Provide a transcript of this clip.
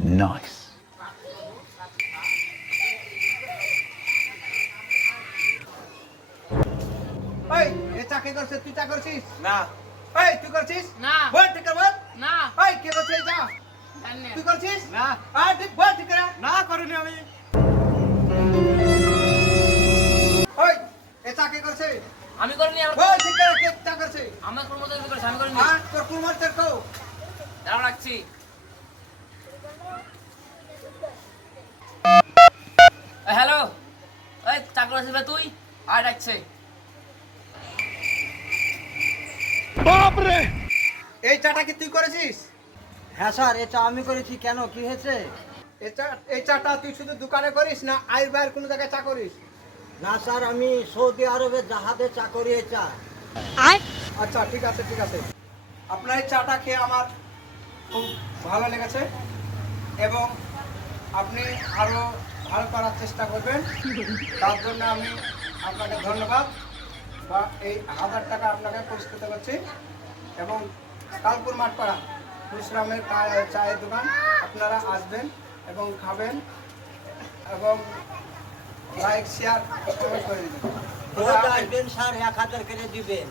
Nice. এই এ চাকরি করছিস তুই চা করছিস না এই তুই করছিস না। বল ঠিক করে বল না এই কে করছিস যা জানি না। তুই করছিস না আর ঠিক বল ঠিক করে না করিনি আমি ওই এ চাকরি করছে আমি করিনি আমার বল ঠিক করে কে চা করছে আমার কর্মচারী করেছে আমি করিনি আর তোর কুমার তোর কো দাঁড়াও রাখছি হ্যালো এই চাকরি আছিস তুই আর ডাকছে এই চাটা কি তুই করেছিস হ্যাঁ স্যার এটা আমি করেছি কেন কি হয়েছে এই চাটা তুই শুধু দোকানে করিস না আয়ের বাইরে কোনো জায়গায় চা করিস না স্যার আমি সৌদি আরবে জাহাজে চাকরি চা আচ্ছা ঠিক আছে ঠিক আছে আপনার এই চাটা খেয়ে আমার খুব ভালো লেগেছে এবং আপনি আরো ভালো করার চেষ্টা করবেন তার জন্য আমি আপনাকে ধন্যবাদ বা এই 1000 টাকা আপনাকে পুরস্কৃত করছি এবং কালপুর মাঠপাড়া পুরুষরামের চায়ের দোকান আপনারা আসবেন এবং খাবেন এবং লাইক শেয়ার কমেন্ট করে দিবেন রোজ আসবেন স্যার 1000 করে দিবেন